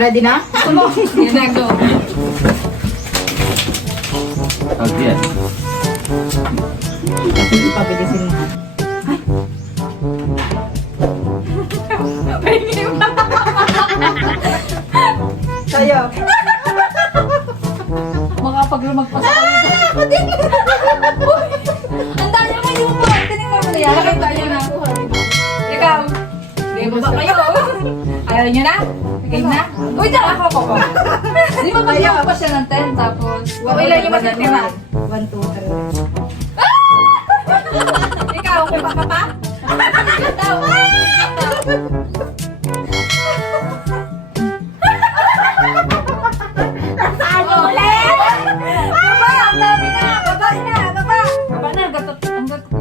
Ready na? Ano? Yan na, go. Again. Pabilisin mo. Pahingin mo. Tayo. Makapag-lumagpas ako dito. Ang dami naman yung po. Tinignan mo na yan. Nakita niya na. Ikaw. Hindi mo ba kayo? Ayaw niyo na? Game na? Uy, dyan ako. Di ba mag-lumagpas siya ng 10 tapos ilan yung matitira? 1, 2, 3. Ikaw, may baka pa? Ikaw. Saan ulit? Baba! Ang dami na! Baba na! Baba! Baba na! Ang gatot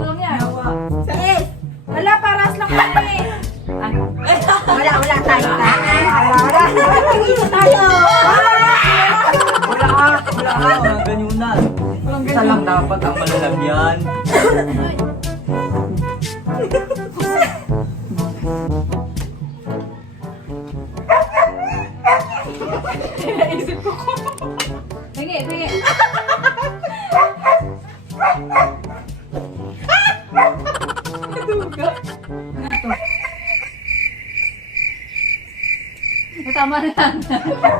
lang yan. Sais. Wala, paras lang kami. Wala tayo. Wala. Isa tayo. Wala ka, ganyunan. Isa lang dapat ang malalagyan. Naisip ko. Tingi, tingi. Duga. Tama na yan.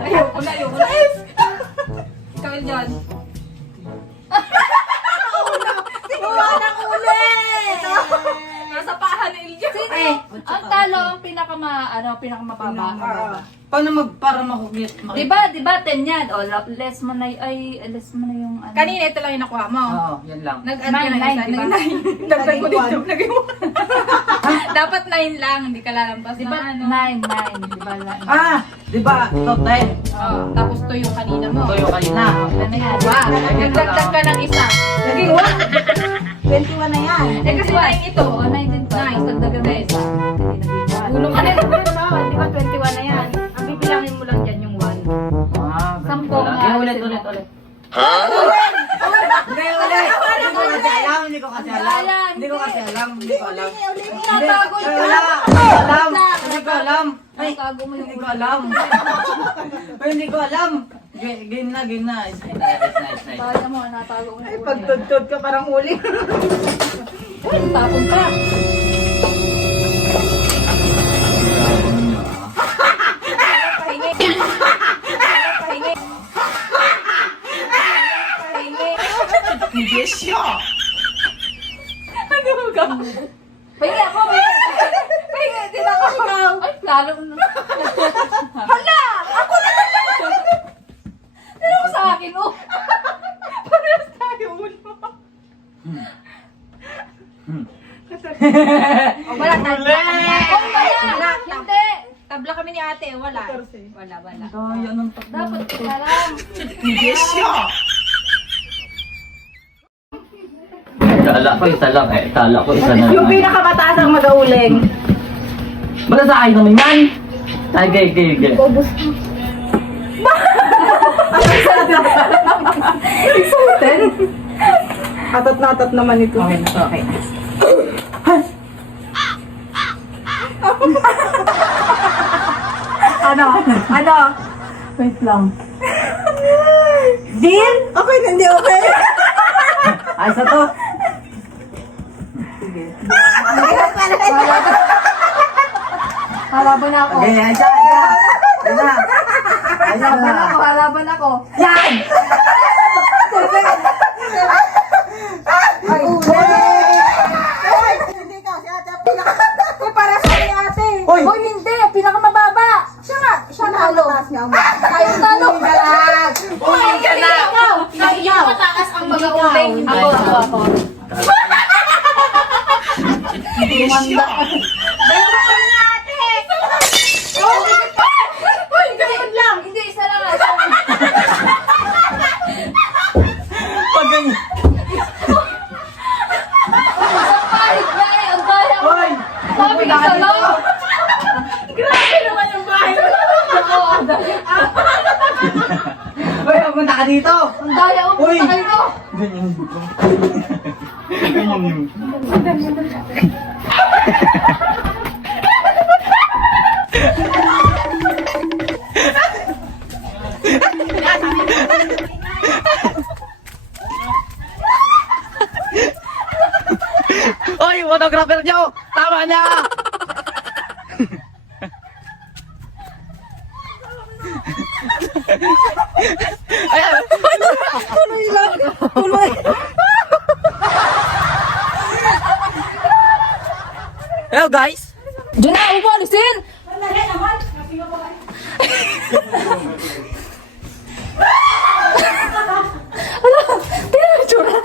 Ayoko na. Ikaw yun dyan. Sinuwanan ulit. Nasa pahan ni Ilja. Ang talo, ang pinakamababa. Paano para makugit? Diba 10 yan? O, less mo na yung ano. Kanina ito lang yung nakuha mo. Oo, yan lang. Nag-add ka ng isa. diba? Dagdag mo dito. Nag-1. Naging 1. Dapat 9 lang, hindi ka lalampas Diba na ano. 9? Diba lang? Di ba? Ito 10. Oh, tapos to yung kanina mo. Ito yung kanina. Ano yan? Nagdagdag ka ng isa. Naging 1. 21 na yan. Eh kasi 9 ito. O, 9 din pa. Tapos dagdagan na isa. Gulong ka na. Di ba 21 na yan? Ang bibilangin mo lang dyan yung 1. Sampo Wala. nga. Ulit. Ulit. Hindi ko kasi alam. Hindi ko kasi alam. Natago Ay, ito. wala. Hindi ko alam. Ay, Natago mo yung hindi ko alam. Ay, hindi ko alam. Game na. Nice. Kaya mo, natago mo Ay, yung pagtudtod ka parang huli. Ay, tapon ka. Pahingi. Pahingi. Pahingi. Ano ka? Pahingi ako, pahingi. Din ako. Ay, lalo na. Hala! Ako na! Pero mo sa akin, oh. Parehas tayo, ulo. Oh, wala tayo. Oh, wala. Hindi. Tabla kami ni ate. Wala. Wala. Kaya nung takbo. Dapat ka lang. Kala ko isa lang eh. Kala ko isa na Yung lang. pinakamataas ang mag-auling. Basta sa akin naman yan. Ay, gay. Ubus. Excited? Atat na atat naman ito. Okay na. Okay. Ano? Wait lang. Deal? Okay na, hindi okay. Ay, sa to. Halaban na ako. Okay, ay, siya. Halaban ako. Yan! Ay, Ay, hindi ka. Si ate, Uy, para sa ni ate. Uy! Hoy, hindi. Pinakamababa. Siya talo. Tayo talo. Uy, ka na. Yung mataas ang mag-uuling. Ako. Gumanda. Dalawa kami ni ate. Uy, ganun lang. Hindi, isa lang. Pag ganyan. Ang palit na eh. Ang daya mo. Hoy! Sabi isa lang. Grabe naman yung bahay. Oo, ang daya. Hoy, pumunta ka dito. Ang daya mo. Uy! Punta kayo. Ganyan dito. Ganyan yun. yung photographer nyo! Tama na! Ayan! Tuloy lang. Tuloy. Hello guys! Diyan na, upo, alisin! Tingnan mo, tsura.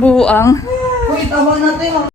Buang. Uy, tama natin.